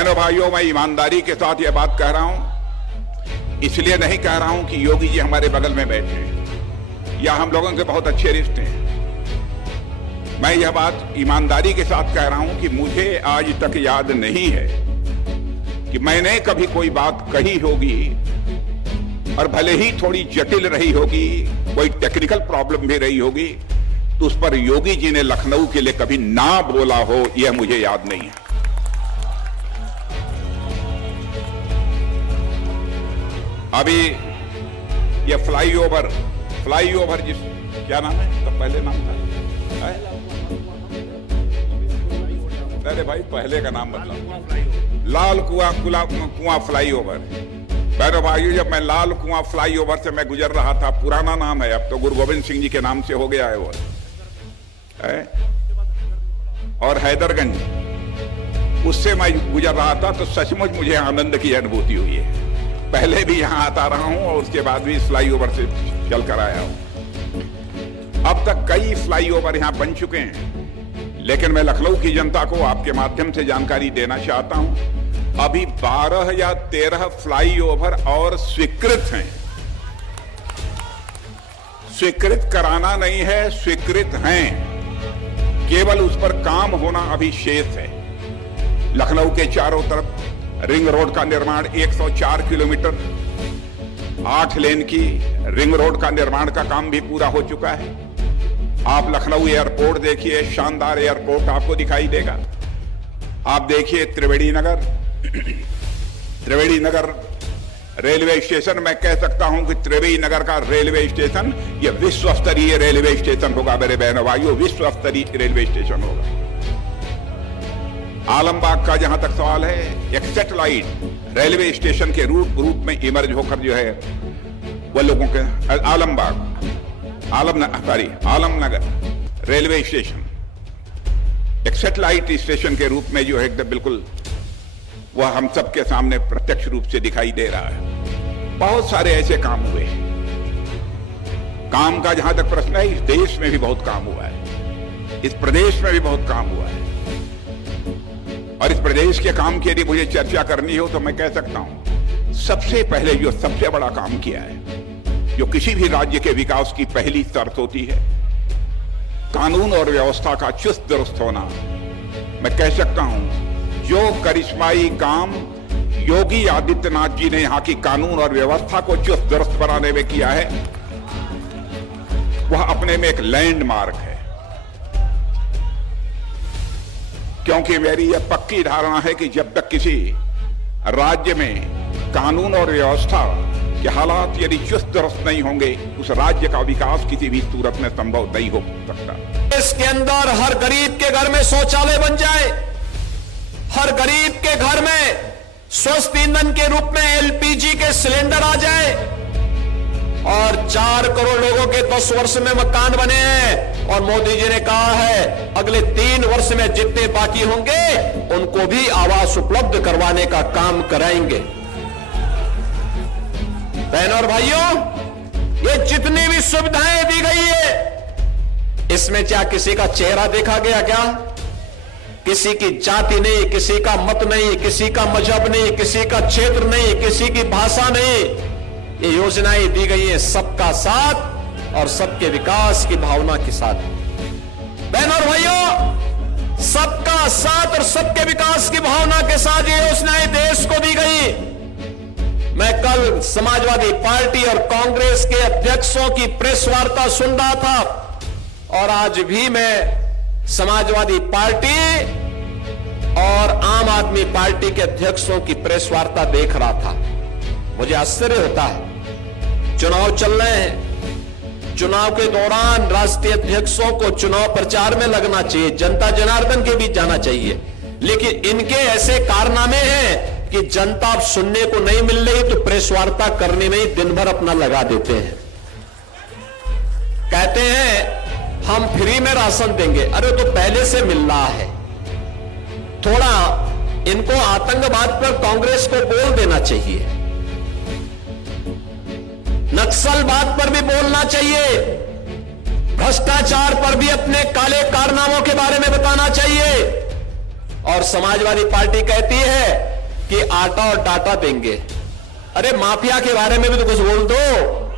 बहनों भाइयों, मैं ईमानदारी के साथ यह बात कह रहा हूं, इसलिए नहीं कह रहा हूं कि योगी जी हमारे बगल में बैठे हैं या हम लोगों के बहुत अच्छे रिश्ते हैं। मैं यह बात ईमानदारी के साथ कह रहा हूं कि मुझे आज तक याद नहीं है कि मैंने कभी कोई बात कही होगी, और भले ही थोड़ी जटिल रही होगी, कोई टेक्निकल प्रॉब्लम भी रही होगी, तो उस पर योगी जी ने लखनऊ के लिए कभी ना बोला हो, यह मुझे याद नहीं है। अभी यह फ्लाईओवर जिस क्या नाम है, तो पहले नाम था, अरे भाई पहले का नाम मतलब लाल कुआं फ्लाईओवर। बहनों भाइयों, जब मैं लाल कुआं फ्लाईओवर से मैं गुजर रहा था, पुराना नाम है, अब तो गुरु गोविंद सिंह जी के नाम से हो गया है वो है? और हैदरगंज, उससे मैं गुजर रहा था तो सचमुच मुझे आनंद की अनुभूति हुई है। पहले भी यहां आता रहा हूं और उसके बाद भी फ्लाईओवर से चल कर आया हूं। अब तक कई फ्लाईओवर यहां बन चुके हैं, लेकिन मैं लखनऊ की जनता को आपके माध्यम से जानकारी देना चाहता हूं, अभी 12 या 13 फ्लाईओवर और स्वीकृत हैं। स्वीकृत कराना नहीं है, स्वीकृत हैं, केवल उस पर काम होना अभी शेष है। लखनऊ के चारों तरफ रिंग रोड का निर्माण 104 किलोमीटर 8 लेन की रिंग रोड का निर्माण का काम भी पूरा हो चुका है। आप लखनऊ एयरपोर्ट देखिए, शानदार एयरपोर्ट आपको दिखाई देगा। आप देखिए त्रिवेणी नगर रेलवे स्टेशन, मैं कह सकता हूं कि त्रिवेणी नगर का रेलवे स्टेशन यह विश्व स्तरीय रेलवे स्टेशन होगा। मेरे बहनों भाइयों, विश्व स्तरीय रेलवे स्टेशन होगा। आलमबाग का जहां तक सवाल है, एक सैटेलाइट रेलवे स्टेशन के रूप में इमर्ज होकर जो है वह लोगों के आलमनगर रेलवे स्टेशन एक सैटेलाइट स्टेशन के रूप में जो है एकदम बिल्कुल वह हम सबके सामने प्रत्यक्ष रूप से दिखाई दे रहा है। बहुत सारे ऐसे काम हुए हैं। काम का जहां तक प्रश्न है, इस देश में भी बहुत काम हुआ है, इस प्रदेश में भी बहुत काम हुआ है। और इस प्रदेश के काम की यदि मुझे चर्चा करनी हो तो मैं कह सकता हूं, सबसे पहले जो सबसे बड़ा काम किया है, जो किसी भी राज्य के विकास की पहली शर्त होती है, कानून और व्यवस्था का चुस्त दुरुस्त होना। मैं कह सकता हूं, जो करिश्माई काम योगी आदित्यनाथ जी ने यहां की कानून और व्यवस्था को चुस्त दुरुस्त बनाने में किया है, वह अपने में एक लैंडमार्क है। क्योंकि मेरी यह पक्की धारणा है कि जब तक किसी राज्य में कानून और व्यवस्था के हालात यदि चुस्त दुरुस्त नहीं होंगे, उस राज्य का विकास किसी भी सूरत में संभव नहीं हो सकता। इसके अंदर हर गरीब के घर में शौचालय बन जाए, हर गरीब के घर में स्वस्थ ईंधन के रूप में एलपीजी के सिलेंडर आ जाए, और 4 करोड़ लोगों के 10 वर्ष में मकान बने हैं। और मोदी जी ने कहा है, अगले 3 वर्ष में जितने बाकी होंगे उनको भी आवास उपलब्ध करवाने का काम कराएंगे। बहनों और भाइयों, ये जितनी भी सुविधाएं दी गई है, इसमें क्या किसी का चेहरा देखा गया क्या? किसी की जाति नहीं, किसी का मत नहीं, किसी का मजहब नहीं, किसी का क्षेत्र नहीं, किसी की भाषा नहीं। ये योजनाएं दी गई है सबका साथ और सबके विकास की भावना के साथ। बहनों और भाइयों, सबका साथ और सबके विकास की भावना के साथ ये योजनाएं देश को दी गई। मैं कल समाजवादी पार्टी और कांग्रेस के अध्यक्षों की प्रेस वार्ता सुन रहा था, और आज भी मैं समाजवादी पार्टी और आम आदमी पार्टी के अध्यक्षों की प्रेस वार्ता देख रहा था। मुझे आश्चर्य होता है, चुनाव चल रहे हैं, चुनाव के दौरान राष्ट्रीय अध्यक्षों को चुनाव प्रचार में लगना चाहिए, जनता जनार्दन के बीच जाना चाहिए, लेकिन इनके ऐसे कारनामे हैं कि जनता अब सुनने को नहीं मिल रही तो प्रेस वार्ता करने में ही दिन भर अपना लगा देते हैं। कहते हैं हम फ्री में राशन देंगे, अरे तो पहले से मिल रहा है। थोड़ा इनको आतंकवाद पर कांग्रेस को बोल देना चाहिए, नक्सलवाद पर भी बोलना चाहिए, भ्रष्टाचार पर भी अपने काले कारनामों के बारे में बताना चाहिए, और समाजवादी पार्टी कहती है कि आटा और टाटा देंगे। अरे माफिया के बारे में भी तो कुछ बोल दो।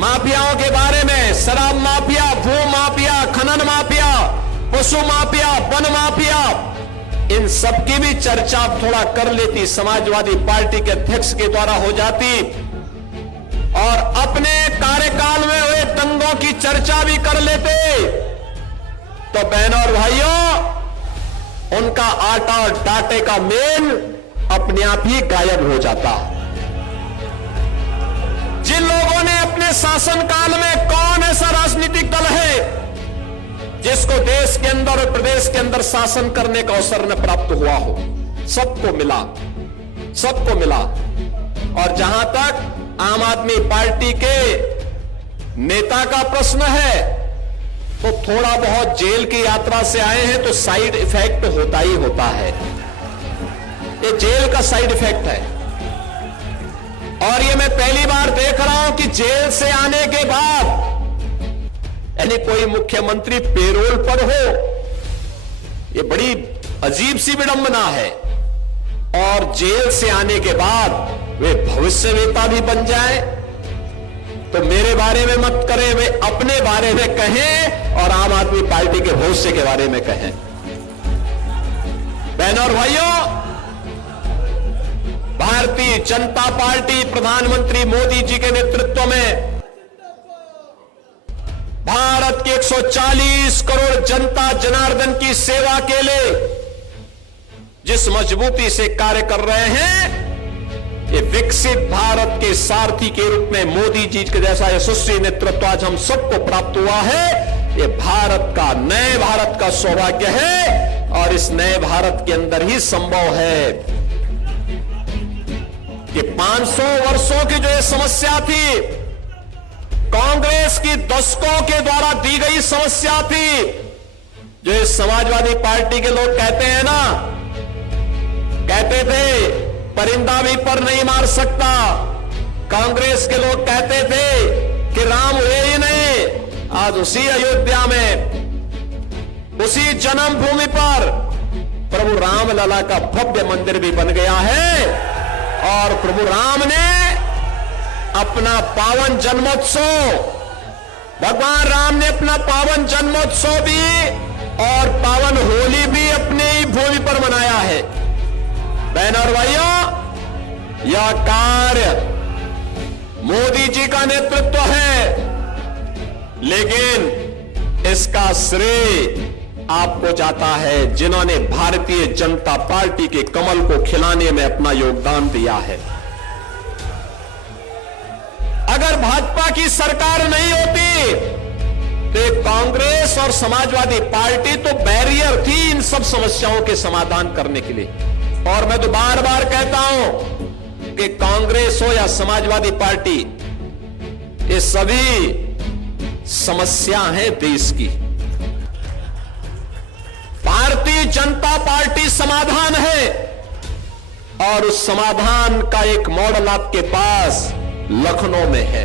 माफियाओं के बारे में, शराब माफिया, भू माफिया, खनन माफिया, पशु माफिया, वन माफिया, इन सबकी भी चर्चा थोड़ा कर लेती, समाजवादी पार्टी के अध्यक्ष के द्वारा हो जाती, और अपने कार्यकाल में हुए दंगों की चर्चा भी कर लेते, तो बहनों और भाइयों, उनका आटा और टाटे का मेल अपने आप ही गायब हो जाता। जिन लोगों ने अपने शासनकाल में, कौन ऐसा राजनीतिक दल है जिसको देश के अंदर और प्रदेश के अंदर शासन करने का अवसर न प्राप्त हुआ हो? सबको मिला, सबको मिला। और जहां तक आम आदमी पार्टी के नेता का प्रश्न है, तो थोड़ा बहुत जेल की यात्रा से आए हैं तो साइड इफेक्ट होता ही होता है। ये जेल का साइड इफेक्ट है। और ये मैं पहली बार देख रहा हूं कि जेल से आने के बाद, यानी कोई मुख्यमंत्री पेरोल पर हो, ये बड़ी अजीब सी विडंबना है। और जेल से आने के बाद वे भविष्यवेता भी बन जाए, तो मेरे बारे में मत करें, वे अपने बारे में कहें और आम आदमी पार्टी के भविष्य के बारे में कहें। बहनों और भाइयों, भारतीय जनता पार्टी प्रधानमंत्री मोदी जी के नेतृत्व में भारत के 140 करोड़ जनता जनार्दन की सेवा के लिए जिस मजबूती से कार्य कर रहे हैं, ये विकसित भारत के सारथी के रूप में मोदी जी के जैसा यशस्वी नेतृत्व आज हम सबको प्राप्त हुआ है। ये भारत का, नए भारत का सौभाग्य है, और इस नए भारत के अंदर ही संभव है कि 500 वर्षों की जो ये समस्या थी, कांग्रेस की दशकों के द्वारा दी गई समस्या थी, जो ये समाजवादी पार्टी के लोग कहते हैं ना, कहते थे परिंदा भी पर नहीं मार सकता, कांग्रेस के लोग कहते थे कि राम हुए ही नहीं, आज उसी अयोध्या में, उसी जन्मभूमि पर प्रभु रामलला का भव्य मंदिर भी बन गया है। और प्रभु राम ने अपना पावन जन्मोत्सव, भगवान राम ने अपना पावन जन्मोत्सव भी और पावन होली भी अपने ही भूमि पर मनाया है। बहनों और भाइयों, यह कार्य मोदी जी का नेतृत्व है, लेकिन इसका श्रेय आपको जाता है जिन्होंने भारतीय जनता पार्टी के कमल को खिलाने में अपना योगदान दिया है। अगर भाजपा की सरकार नहीं होती तो कांग्रेस और समाजवादी पार्टी तो बैरियर थी इन सब समस्याओं के समाधान करने के लिए। और मैं तो बार बार कहता हूं कि कांग्रेस हो या समाजवादी पार्टी, ये सभी समस्या है देश की। भारतीय जनता पार्टी समाधान है, और उस समाधान का एक मॉडल आपके पास लखनऊ में है।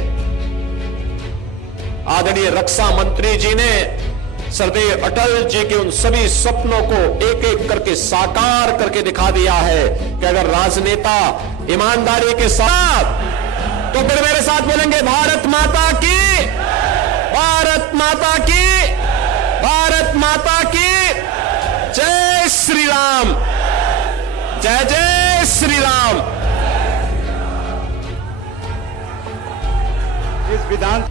आदरणीय रक्षा मंत्री जी ने सरदेव अटल जी के उन सभी सपनों को एक एक करके साकार करके दिखा दिया है कि अगर राजनेता ईमानदारी के साथ, तो फिर मेरे साथ बोलेंगे भारत माता की, भारत माता की, भारत माता की जय श्री राम, जय जय श्री राम। इस विधान